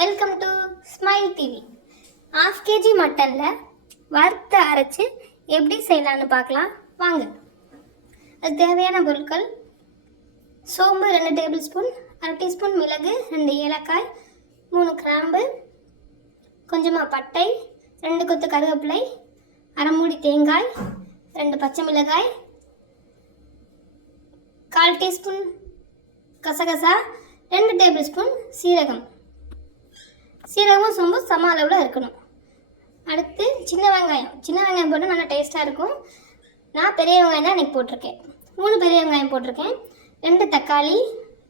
Welcome to smile TV of KG மட்டனில் வறுத்து அரைச்சு எப்படி செய்யலான்னு பார்க்கலாம். வாங்க. அது தேவையான பொருட்கள் சோம்பு ரெண்டு டேபிள் ஸ்பூன் அரை டீஸ்பூன் மிளகு ரெண்டு ஏலக்காய் மூணு கிராம்பு கொஞ்சமாக பட்டை ரெண்டு கொத்து கருவேப்பிலை அரை மூடி தேங்காய் ரெண்டு பச்சை மிளகாய் கால் டீஸ்பூன் கசகசா ரெண்டு டேபிள் ஸ்பூன் சீரகம். சீரகமும் சோம்பும் சம அளவில் இருக்கணும். அடுத்து சின்ன வெங்காயம். சின்ன வெங்காயம் போட்டால் நல்லா டேஸ்ட்டாக இருக்கும். நான் பெரிய வெங்காயம் தான் எனக்கு போட்டிருக்கேன். மூணு பெரிய வெங்காயம் போட்டிருக்கேன். ரெண்டு தக்காளி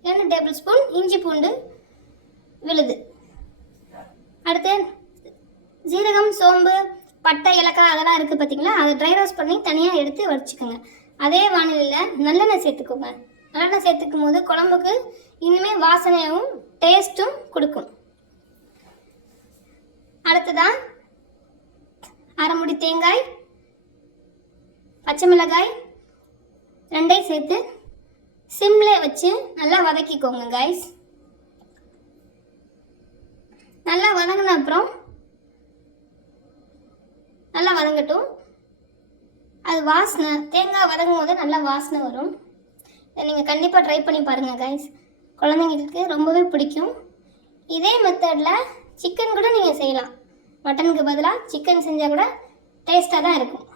ரெண்டு டேபிள் ஸ்பூன் இஞ்சி பூண்டு விழுது. அடுத்து சீரகம் சோம்பு பட்டை இலக்காய் அதெல்லாம் இருக்குது பார்த்தீங்களா அதை ட்ரை ரோஸ்ட் பண்ணி தனியாக எடுத்து வச்சுக்கோங்க அதே வானிலையில் நல்லெண்ணெய் சேர்த்துக்கோங்க. நல்லெண்ணெய் சேர்த்துக்கும் போது குழம்புக்கு இன்னுமே வாசனையாகவும் டேஸ்ட்டும் கொடுக்கும். அடுத்ததா? அரைமுடி தேங்காய் பச்சை மிளகாய் ரெண்டையும் சேர்த்து சிம்ல வச்சு நல்லா வதக்கிக்கோங்க கைஸ் நல்லா வதங்கின அப்புறம் நல்லா வதங்கட்டும். அது வாசனை தேங்காய் வதங்கும் போது நல்லா வாசனை வரும். இதை நீங்கள் கண்டிப்பாக ட்ரை பண்ணி பாருங்கள் கைஸ் குழந்தைங்களுக்கு ரொம்பவே பிடிக்கும். இதே மெத்தடில் சிக்கன் கூட நீங்கள் செய்யலாம். மட்டனுக்கு பதிலாக சிக்கன் செஞ்சால் கூட டேஸ்ட்டாக தான் இருக்கும்.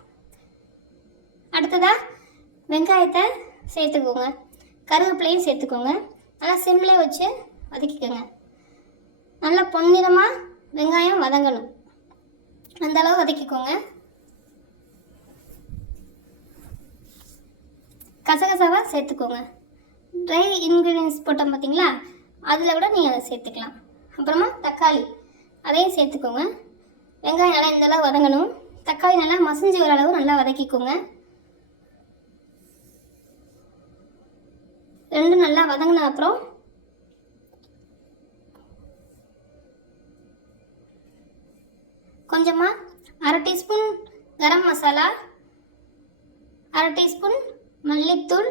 அடுத்ததாக வெங்காயத்தை சேர்த்துக்கோங்க. கருவேப்பிலையும் சேர்த்துக்கோங்க. நல்லா சிம்லே வச்சு வதக்கிக்கோங்க. நல்லா பொன்னிறமாக வெங்காயம் வதங்கணும். அந்த அளவு வதக்கிக்கோங்க. கசகசாவாக சேர்த்துக்கோங்க. ட்ரை இன்க்ரீடியன்ஸ் போட்டோம் பார்த்தீங்களா அதில் கூட நீங்கள் அதை சேர்த்துக்கலாம். அப்புறமா தக்காளி அதையும் சேர்த்துக்கோங்க. வெங்காயம் நல்லா இந்த அளவு வதங்கணும். தக்காளி நல்லா மசிஞ்சு வர அளவு நல்லா வதக்கிக்கோங்க. ரெண்டும் நல்லா வதங்கின அப்புறம் கொஞ்சமாக அரை டீஸ்பூன் கரம் மசாலா அரை டீஸ்பூன் மல்லித்தூள்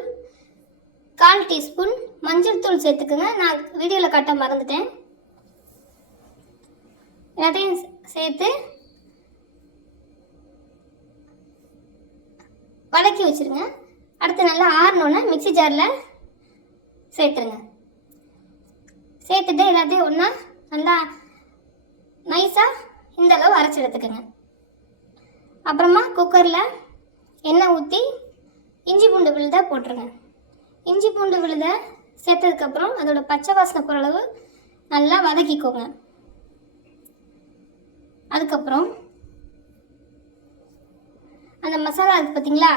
கால் டீஸ்பூன் மஞ்சள் தூள் சேர்த்துக்குங்க. நான் வீடியோவில் காட்ட மறந்துட்டேன். எல்லாத்தையும் சேர்த்து வதக்கி வச்சுருங்க. அடுத்து நல்லா ஆறினோன்னே மிக்ஸி ஜாரில் சேர்த்துருங்க. சேர்த்துட்டு எல்லாத்தையும் ஒன்றா நல்லா நைஸாக இந்த அளவு அரைச்சி எடுத்துக்கோங்க. அப்புறமா குக்கரில் எண்ணெய் ஊற்றி இஞ்சி பூண்டு விழுதை போட்டுருங்க. இஞ்சி பூண்டு விழுதை சேர்த்ததுக்கப்புறம் அதோடய பச்சை வாசனை போகிற அளவு நல்லா வதக்கிக்கோங்க. அதுக்கப்புறம் அந்த மசாலா இருக்குது பார்த்தீங்களா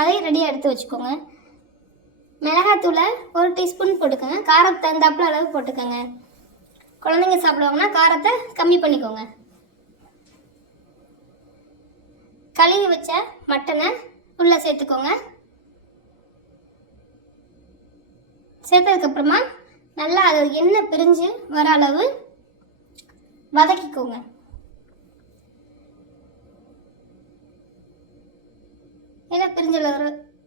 அதையும் ரெடியாக எடுத்து வச்சுக்கோங்க. மிளகாத்தூளை ஒரு டீஸ்பூன் போட்டுக்கோங்க. காரம் தகுந்தாப்புல அளவு போட்டுக்கோங்க. குழந்தைங்க சாப்பிடுவாங்கன்னா காரத்தை கம்மி பண்ணிக்கோங்க. கழுவி வச்ச மட்டனை உள்ளே சேர்த்துக்கோங்க. சேர்த்ததுக்கப்புறமா நல்லா அது எண்ணெய் பிரிஞ்சு வர அளவு வதக்கிக்கோங்க. ஏன்னா பிரிஞ்ச வர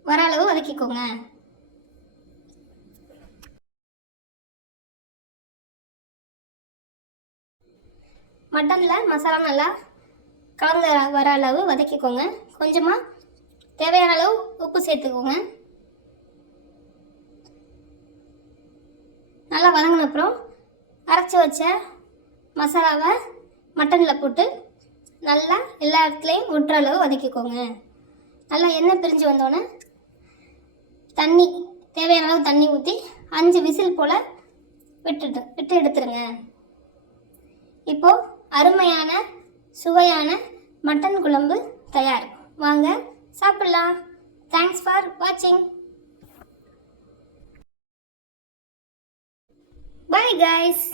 வர அளவு வதக்கிக்கோங்க. மட்டனில் மசாலா நல்லா கலந்து வர அளவு வதக்கிக்கோங்க. கொஞ்சமாக தேவையான அளவு உப்பு சேர்த்துக்கோங்க. நல்லா வதங்கின அப்புறம் அரைச்சி வச்ச மசாலாவை மட்டனில் போட்டு நல்லா எல்லா இடத்துலையும் ஒட்டுற அளவு வதக்கிக்கோங்க. நல்லா எண்ணெய் பிரிஞ்சு வந்தோடனே தண்ணி தேவையான அளவு தண்ணி ஊற்றி அஞ்சு விசில் போல் விட்டுட்டு விட்டு எடுத்துருங்க. இப்போது அருமையான சுவையான மட்டன் குழம்பு தயார். வாங்க சாப்பிடலாம். தேங்க்ஸ் ஃபார் வாட்சிங் பை கைஸ்